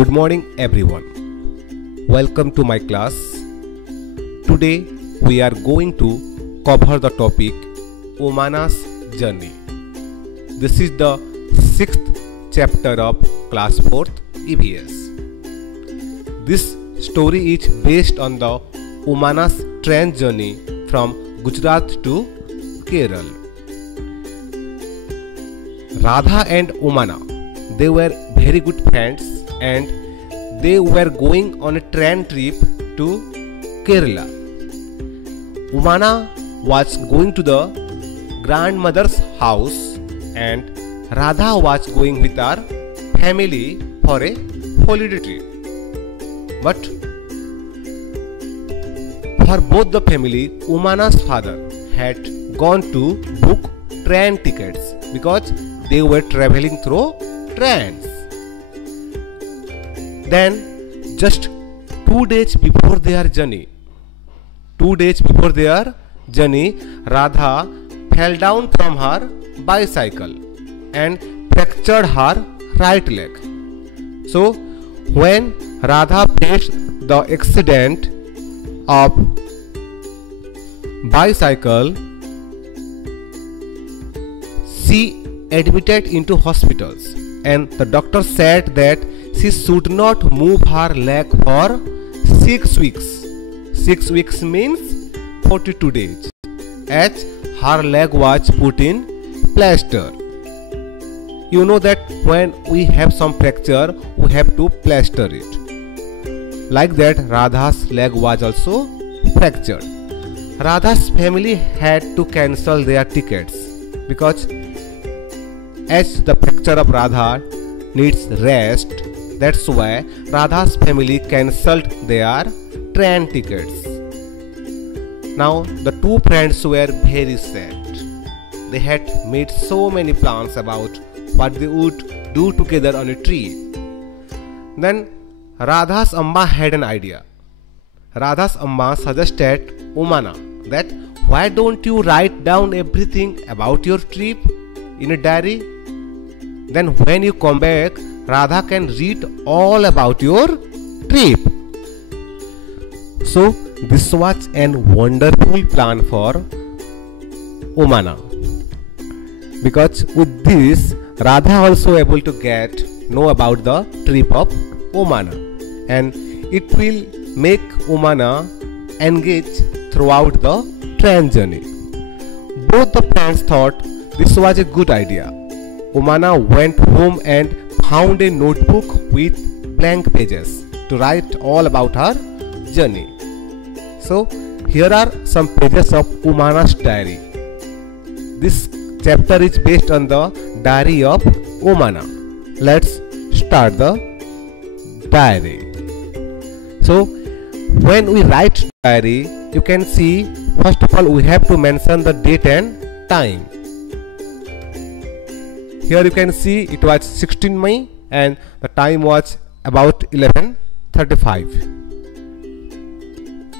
Good morning everyone. Welcome to my class. Today we are going to cover the topic Umana's journey. This is the 6th chapter of class 4th EVS. This story is based on the Umana's train journey from Gujarat to Kerala. Radha and Umana, they were very good friends and they were going on a train trip to Kerala. Umana was going to the grandmother's house and Radha was going with her family for a holiday trip. But for both the family, Umana's father had gone to book train tickets because they were traveling through trains. Then just 2 days before their journey, Radha fell down from her bicycle and fractured her right leg. So when Radha faced the accident of bicycle, she admitted into hospitals and the doctor said that she should not move her leg for 6 weeks. 6 weeks means 42 days, as her leg was put in plaster. You know that when we have some fracture, we have to plaster it. Like that, Radha's leg was also fractured. Radha's family had to cancel their tickets because as the fracture of Radha needs rest, that's why Radha's family cancelled their train tickets. Now the two friends were very sad. They had made so many plans about what they would do together on a trip. Then Radha's Amma had an idea. Radha's Amma suggested Umana that why don't you write down everything about your trip in a diary? Then when you come back, Radha can read all about your trip. So this was a wonderful plan for Umana, because with this Radha also able to know about the trip of Umana, and it will make Umana engage throughout the train journey. Both the friends thought this was a good idea. Umana went home and found a notebook with blank pages to write all about her journey. So here are some pages of Umana's diary. This chapter is based on the diary of Umana. Let's start the diary. So when we write diary, you can see first of all we have to mention the date and time. Here you can see it was 16 May and the time was about 11:35.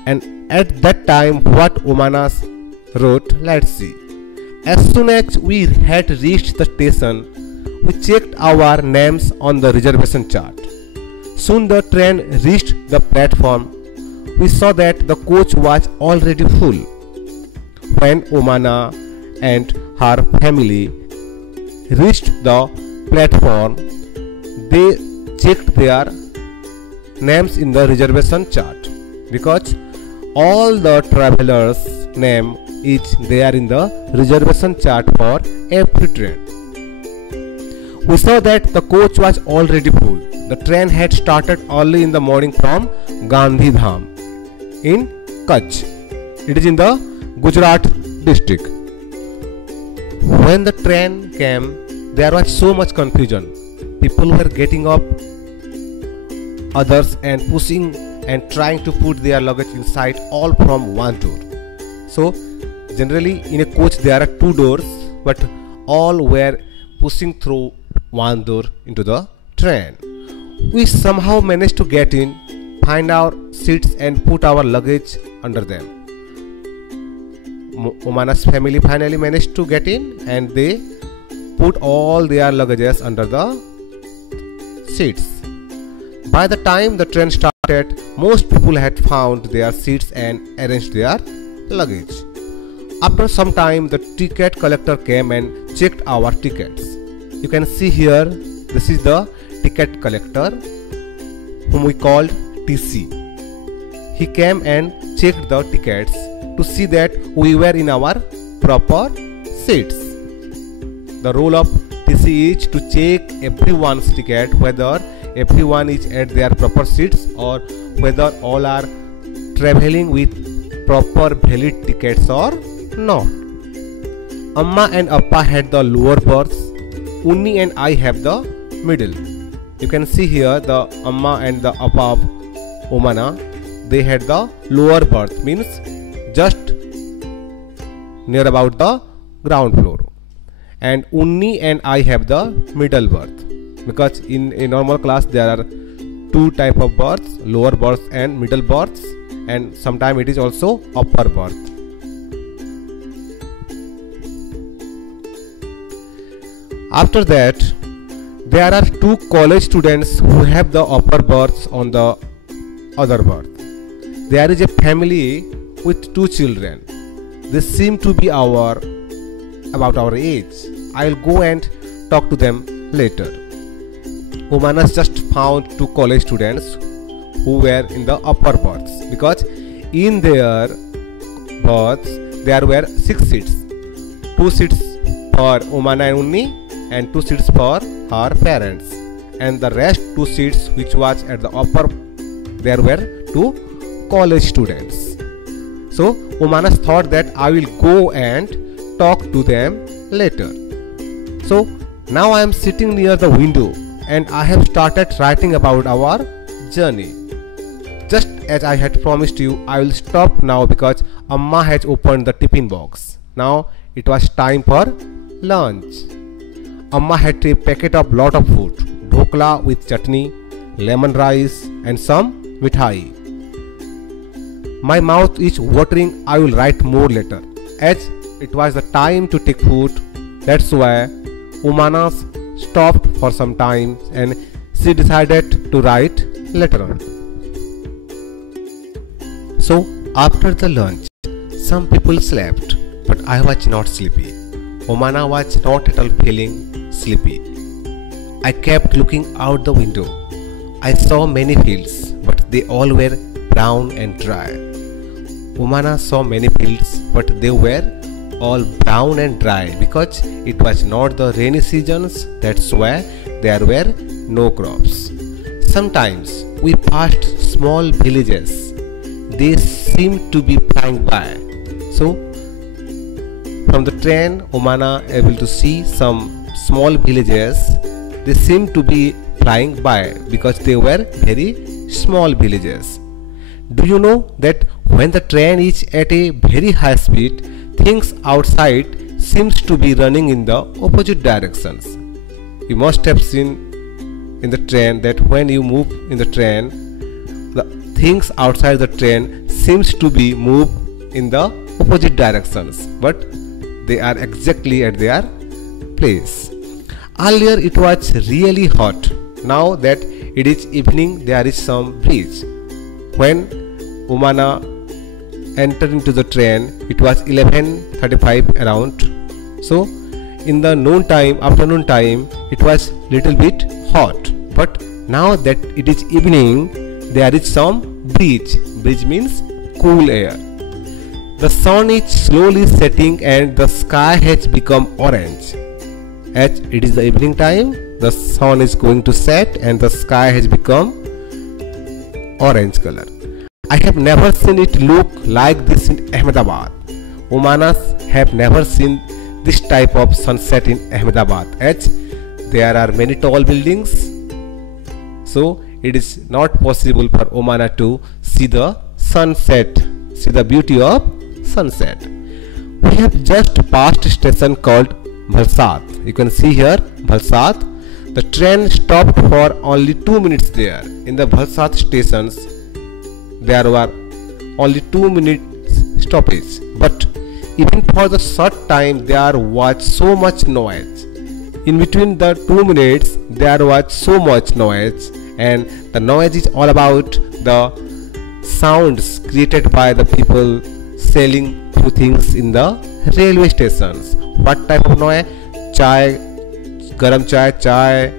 And at that time what Umana wrote, let's see. As soon as we had reached the station, we checked our names on the reservation chart. Soon the train reached the platform. We saw that the coach was already full. When Umana and her family reached the platform, they checked their names in the reservation chart because all the travelers' name is there in the reservation chart for every train. We saw that the coach was already full. The train had started early in the morning from Gandhidham in Kutch. It is in the Gujarat district. When the train came, there was so much confusion. People were getting up, others and pushing and trying to put their luggage inside, all from one door. So generally in a coach there are 2 doors, but all were pushing through one door into the train. We somehow managed to get in, find our seats and put our luggage under them. Umana's family finally managed to get in and they put all their luggages under the seats. By the time the train started, most people had found their seats and arranged their luggage. After some time, the ticket collector came and checked our tickets. You can see here, this is the ticket collector whom we called TC. He came and checked the tickets to see that we were in our proper seats. The role of TC is to check everyone's ticket, whether everyone is at their proper seats or whether all are traveling with proper valid tickets or not. Amma and Appa had the lower berths. Unni and I have the middle. You can see here the Amma and the Appa of Umana, they had the lower berth, means just near about the ground floor. And Unni and I have the middle berth, because in a normal class there are two type of berths, lower berths and middle berths, and sometimes it is also upper berth. After that, there are two college students who have the upper berths on the other berth. There is a family with two children. They seem to be about our age. I'll go and talk to them later. Umanas just found two college students who were in the upper berths, because in their berths there were 6 seats. 2 seats for Umana and Unni and 2 seats for her parents. And the rest 2 seats which was at the upper, there were 2 college students. So Umanas thought that I will go and talk to them later. So now I am sitting near the window and I have started writing about our journey. Just as I had promised you, I will stop now because Amma has opened the tiffin box. Now it was time for lunch. Amma had a packet of lot of food, dhokla with chutney, lemon rice and some mithai. My mouth is watering. I will write more later. As it was the time to take food, that's why Umana stopped for some time and she decided to write later on. So after the lunch, some people slept, but I was not sleepy. Umana was not at all feeling sleepy. I kept looking out the window. I saw many fields, but they all were brown and dry. Umana saw many fields, but they were all brown and dry because it was not the rainy seasons, that's why there were no crops. Sometimes we passed small villages. They seemed to be flying by. So from the train, Umana able to see some small villages. They seemed to be flying by because they were very small villages. Do you know that when the train is at a very high speed, things outside seems to be running in the opposite directions. You must have seen in the train that when you move in the train, the things outside the train seems to be moved in the opposite directions, but they are exactly at their place. Earlier it was really hot. Now that it is evening, there is some breeze. When Umana entered into the train, it was 11:35 around. So in the afternoon time, it was little bit hot. But now that it is evening, there is some breeze. Breeze means cool air. The sun is slowly setting and the sky has become orange. As it is the evening time, the sun is going to set and the sky has become orange color. I have never seen it look like this in Ahmedabad. Umanas have never seen this type of sunset in Ahmedabad, as there are many tall buildings. So it is not possible for Umana to see the sunset, see the beauty of sunset. We have just passed a station called Valsad. You can see here Valsad. The train stopped for only 2 minutes there. In the Valsad stations, there were only 2 minutes stoppage, but even for the short time there was so much noise. In between the 2 minutes there was so much noise, and the noise is all about the sounds created by the people selling few things in the railway stations. What type of noise? Chai, garam chai.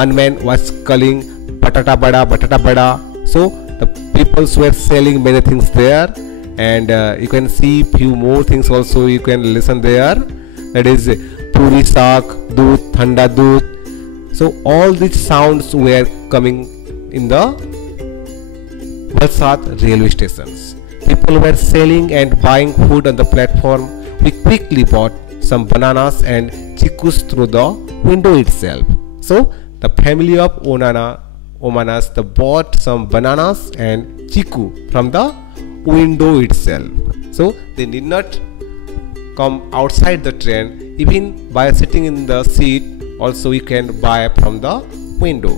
One man was calling batata bada. So the people were selling many things there, and you can see few more things also you can listen there. That is puri saak, doodh, thanda doodh. So all these sounds were coming in the Valsad railway stations. People were selling and buying food on the platform. We quickly bought some bananas and chickus through the window itself. So the family of Omanas bought some bananas and chiku from the window itself. So they did not come outside the train. Even by sitting in the seat also you can buy from the window.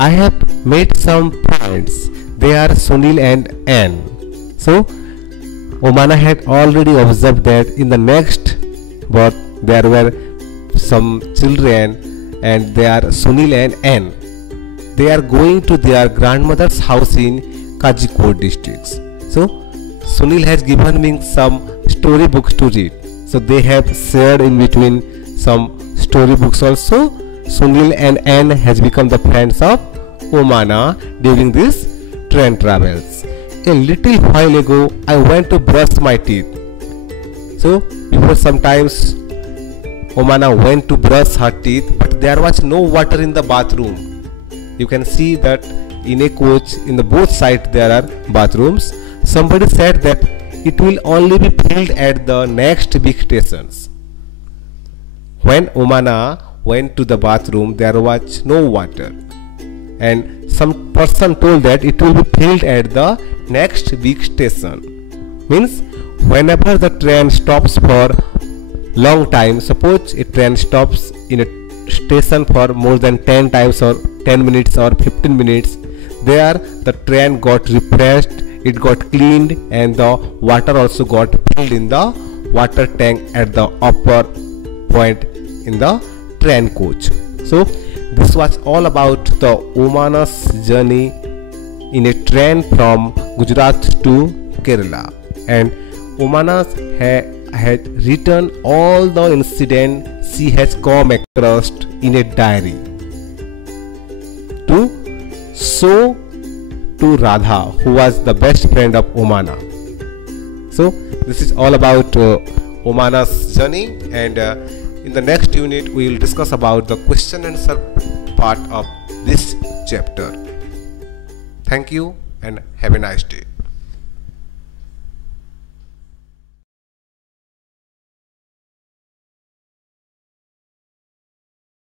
I have made some friends. They are Sunil and Anne. So Omana had already observed that in the next birth there were some children, and they are Sunil and Anne. They are going to their grandmother's house in Kajikot district. So Sunil has given me some storybooks to read. So they have shared in between some storybooks also. Sunil and Anne has become the friends of Omana during this train travels. A little while ago I went to brush my teeth. So before sometimes Omana went to brush her teeth, but there was no water in the bathroom. You can see that in a coach in the both sides there are bathrooms. Somebody said that it will only be filled at the next big stations. When Omana went to the bathroom there was no water, and some person told that it will be filled at the next big station. Means whenever the train stops for long time, suppose a train stops in a station for more than 10 times or 10 minutes or 15 minutes, there the train got refreshed, it got cleaned, and the water also got filled in the water tank at the upper point in the train coach. So this was all about the Omana's journey in a train from Gujarat to Kerala, and Omana had written all the incidents she has come across in a diary to show to Radha, who was the best friend of Omana. So this is all about Omana's journey, and in the next unit we will discuss about the question and answer part of this chapter. Thank you and have a nice day.